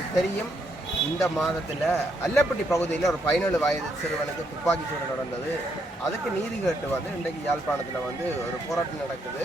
உங்களுக்கு தெரியும், இந்த மாதத்தில் அல்லப்பட்டி பகுதியில் ஒரு 17 வயது சிறுவனுக்கு துப்பாக்கி சூடு நடந்தது. அதுக்கு நீதி கேட்டு வந்து இன்றைக்கு யாழ்ப்பாணத்தில் வந்து ஒரு போராட்டம் நடக்குது.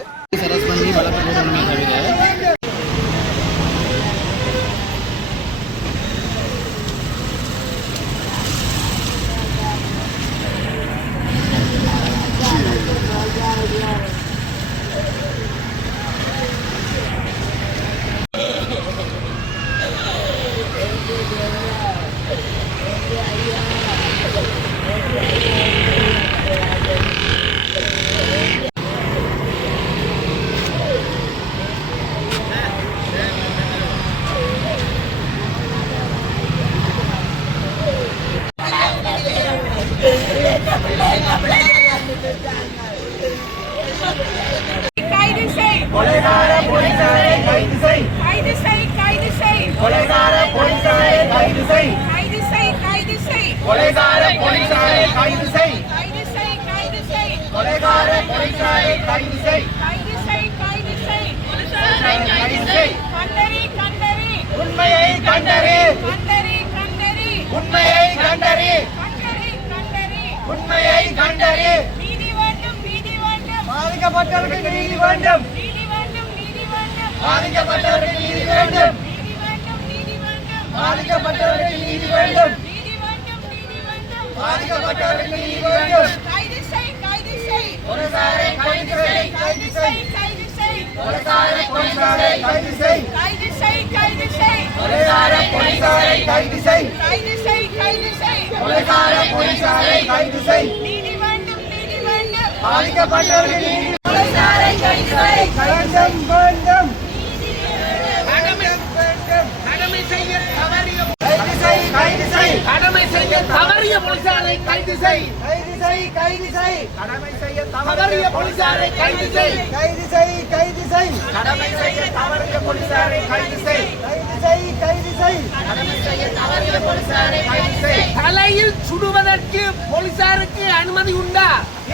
தலையில் சுடுவதற்கு போலீசாருக்கு அனுமதி உண்டா?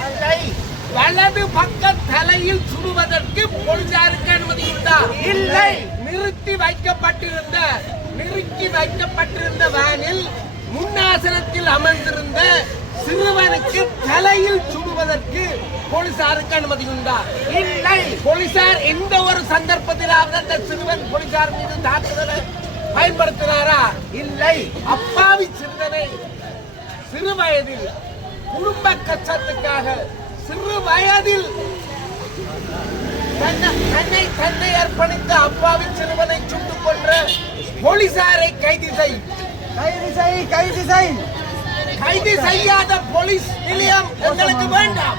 இல்லை. வலது பக்க தலையில் சுடுவதற்கு போலீசாருக்கு அனுமதி உண்டா? இல்லை. நிறுத்தி வைக்கப்பட்டிருந்த வேனில் முன்னாசனத்தில் அமர்ந்திருந்த சிறுவனுக்கு தலையில் சுடுவதற்கு போலீசாருக்கு அனுமதி உண்டா? இல்லை. போலீசார் எந்த ஒரு சந்தர்ப்பத்திலாவது அந்த சிறுவன் போலீசார் மீது தாக்குதலை பயன்படுத்தினாரா? இல்லை. அப்பாவி சிறுவனை சிறு வயதில் குடும்ப கஷ்டத்துக்காக சிறு வயதில் தன்னை அர்ப்பணித்த அப்பாவி சிறுவனை சுட்டுக் கொன்ற போலீசாரை கைது செய்யாத போலீஸ் நிலையம் எங்களுக்கு வேண்டாம்.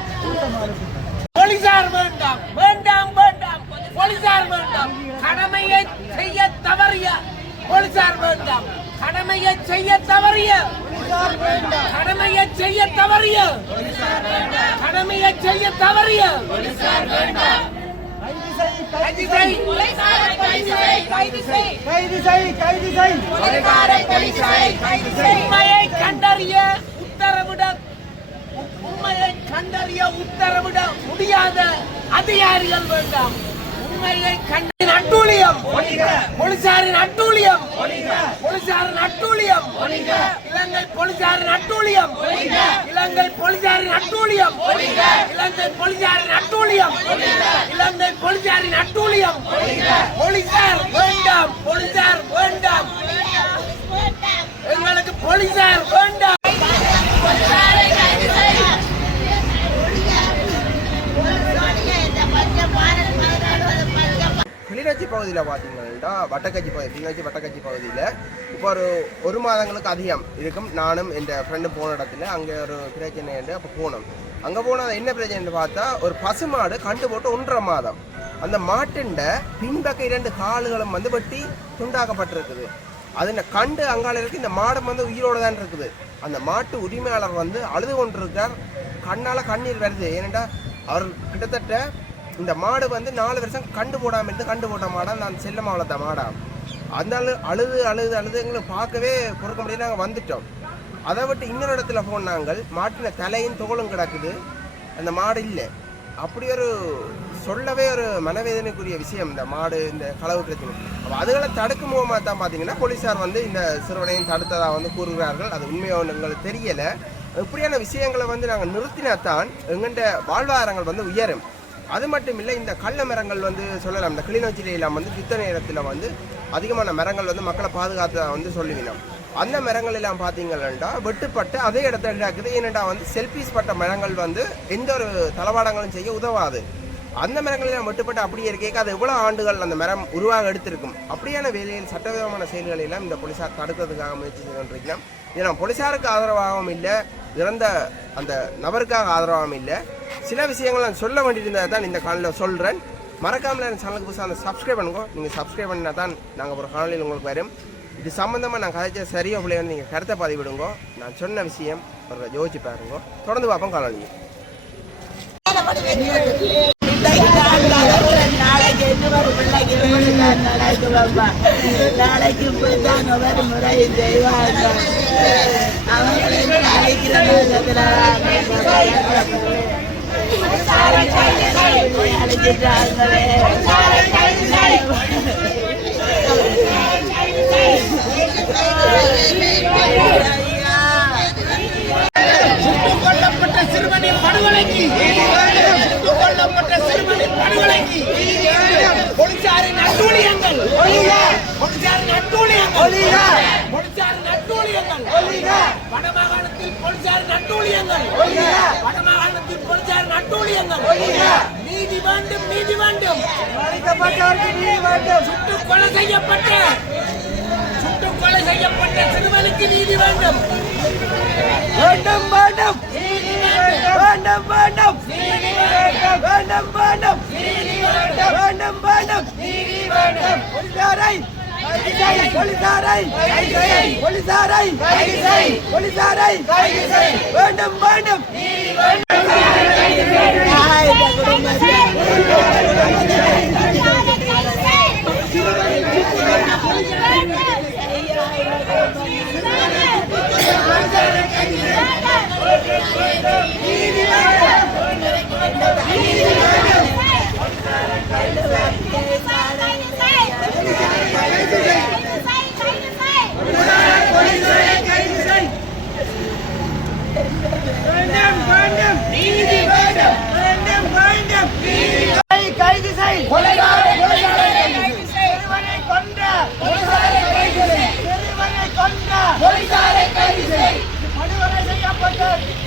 போலீசார் வேண்டாம். போலீசார் வேண்டாம். கடமையை செய்ய தவறிய போலீசார் வேண்டாம். கடமையை செய்ய தவறிய உண்மையை கண்டறிய உத்தரவிட முடியாத அதிகாரிகள் வேண்டாம். உண்மையை அட்டூழியம், போலீசாரின் அட்டூழியம், இலங்கை போலீசாரின் அட்டூழியம், போலீசார் வேண்டாம், எங்களுக்கு போலீசார் வேண்டாம். கிளிநொச்சி பகுதியில் பார்த்தீங்கன்னா வட்டக்கச்சி பகுதியில் இப்போ ஒரு மாதங்களுக்கு அதிகம் இருக்கும். நானும் என் ஃப்ரெண்டும் போன இடத்துல அங்கே ஒரு பிரச்சனை அப்போ போனோம். அங்கே போனால் என்ன பிரச்சனைன்னு பார்த்தா, ஒரு பசுமாடு கண்டு போட்டு 1.5 மாதம். அந்த மாட்டுண்ட பின்பக்க 2 கால்களும் வந்து வெட்டி துண்டாக்கப்பட்டிருக்குது. அது கண்டு அங்கால இருக்கு. இந்த மாடம் வந்து உயிரோடு தான் இருக்குது. அந்த மாட்டு உரிமையாளர் வந்து அழுது கொண்டிருக்கார். கண்ணால் கண்ணீர் வருது. ஏனென்றா அவர் கிட்டத்தட்ட இந்த மாடு வந்து 4 வருஷம் கண்டு போடாமல் இருந்து கண்டு போட்ட மாடா நான் செல்லமாக வளர்த்த மாடா. அதனால அழுது எங்களுக்கு பார்க்கவே பொறுக்க முடியாது. நாங்கள் வந்துட்டோம். அதை விட்டு இன்னொரு இடத்துல போனாங்கள். மாட்டின தலையும் தோளும் கிடக்குது. அந்த மாடு இல்லை. அப்படி ஒரு சொல்லவே ஒரு மனவேதனைக்குரிய விஷயம் இந்த மாடு இந்த களவு பிரச்சனை. அப்போ அதுகளை தடுக்கும் முகமாக தான் பார்த்தீங்கன்னா போலீஸார் வந்து இந்த சிறுவனையும் தடுத்ததாக வந்து கூறுகிறார்கள். அது உண்மையாக எங்களுக்கு தெரியலை. இப்படியான விஷயங்களை வந்து நாங்கள் நிறுத்தினாத்தான் எங்கள்கிட்ட வாழ்வாதாரங்கள் வந்து உயரும். அது மட்டும் இல்லை, இந்த கள்ள மரங்கள் வந்து சொல்லலாம், இந்த கிளிநொச்சியிலாம் வந்து யுத்த நேரத்தில் வந்து அதிகமான மரங்கள் வந்து மக்களை பாதுகாத்த வந்து சொல்லுவினோம். அந்த மரங்கள் எல்லாம் பார்த்தீங்கன்னா வெட்டுப்பட்டு அதே இடத்துல இருக்குது. ஏனெண்டா வந்து செல்ஃபீஸ் பட்ட மரங்கள் வந்து எந்த ஒரு தளவாடங்களும் செய்ய உதவாது. அந்த மரங்கள் எல்லாம் வெட்டுப்பட்டு அப்படியே இருக்க அது எவ்வளோ ஆண்டுகள் அந்த மரம் உருவாக எடுத்திருக்கும். அப்படியான வேலையில் சட்டவிதமான செயல்களை எல்லாம் இந்த போலீஸார் தடுக்கிறதுக்காக முயற்சி செய்து கொண்டிருக்கிறோம். இது நான் போலீஸாருக்கு ஆதரவாகவும் இல்லை, இறந்த அந்த நபருக்காக ஆதரவாகவும் இல்லை. சில விஷயங்கள் நான் சொல்ல வேண்டியிருந்ததை தான் இந்த காலையில் சொல்கிறேன். மறக்காமல் என் சேனலுக்கு புதுசாக சப்ஸ்கிரைப் பண்ணுங்க. நீங்கள் சப்ஸ்கிரைப் பண்ணினா தான் நாங்கள் ஒரு காலையில் உங்களுக்கு வரும். இது சம்மந்தமாக நான் கதைச்ச சரியோ பிள்ளைங்க நீங்கள் கருத்தை பதிவிடுங்க. நான் சொன்ன விஷயம் ஒரு யோசிச்சு பாருங்க. தொடர்ந்து பார்ப்போம் காலையில். நாளைக்கு இப்படித்தான் ஒவ்வொரு முறை செய்வாங்க. அவங்களுக்கு அழைக்கிறாங்களே. சுட்டுக் கொல்லப்பட்ட சிறுவனின் படுகொலைக்கு போலீசாரின் அட்டூழியங்கள் வடமாகாணத்தில் போலீசாரின் அட்டூழியங்கள் நீதி வேண்டும், நீதி வேண்டும். சுட்டுக் கொலை செய்யப்பட்ட சிறுவனுக்கு நீதி வேண்டும். வேண்டும் வேண்டும் வேண்டும் வேண்டும் வேண்டும் வேண்டும் வேண்டும் வேண்டும் போலீசாரை போலீசாரை போலீசாரை போலீசாரை வேண்டும் வேண்டும்.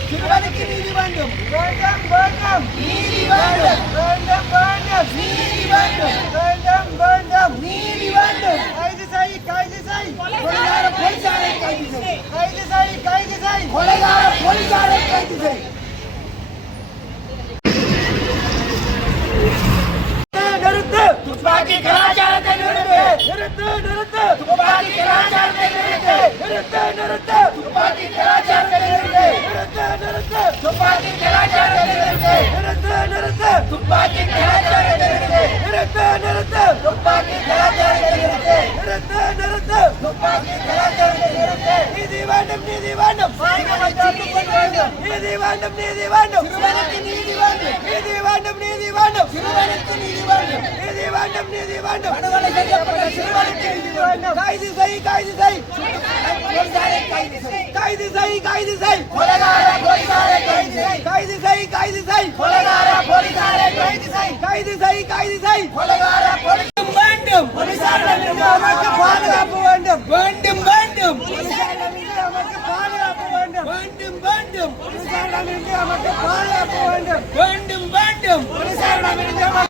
சிறுவனுக்கு நீதி வேண்டும், வேண்டும் வேண்டும் நீதி வேண்டும், வேண்டும் வேண்டும் நீதி வேண்டும், வேண்டும் வேண்டும் நீதி வேண்டும். கைது செய், கைது செய், கொலைகார போலீசாரை கைது செய், கைது செய், கைது செய், கொலைகார போலீசாரை கைது செய். நிறுத்து துப்பாக்கி கலாச்சாரத்தை நிறுத்து, நிறுத்து நிறுத்து துப்பாக்கி கலாச்சாரத்தை நிறுத்து, நிறுத்து நிறுத்து துப்பாக்கி கலாச்சாரத்தை நிறுத்து, நிறுத்து நிறுத்து துப்பாக்கி கலாச்சாரத்தை நிறுத்து, நிறுத்து நிறுத்து துப்பாக்கி கலாச்சாரத்தை நிறுத்து, நிறுத்து நிறுத்து துப்பாக்கி கலாச்சாரத்தை நிறுத்து, நிறுத்து நிறுத்து துப்பாக்கி கலாச்சாரத்தை நிறுத்து. நீதி வேண்டும், நீதி வேண்டும், நீதி வேண்டும், நீதி வேண்டும், சிறுவனுக்கு நீதி வேண்டும், நீதி வேண்டும், நீதி வேண்டும், சிறுவனுக்கு நீதி வேண்டும், நீதி வேண்டும், நீதி வேண்டும், படுகொலை செய்யப்பட்ட சிறுவனுக்கு நீதி வேண்டும். கைது செய், கைது செய், கைது செய், கைது செய், கைது செய், கொலைகார போலீசாரை கைது செய், கைது செய், கைது செய், கொலைகார போலீசாரை கைது செய், கைது செய், கைது செய், கொலைகார போலீசாரை வேண்டும். போலீசாரிடம் நமக்கு பாதுகாப்பு வேண்டும், வேண்டும் வேண்டும், போலீசாரிடம் நமக்கு பாதுகாப்பு வேண்டும், வேண்டும் வேண்டும், போலீசாரிடம் நமக்கு பாதுகாப்பு வேண்டும், வேண்டும் வேண்டும், போலீசாரிடம்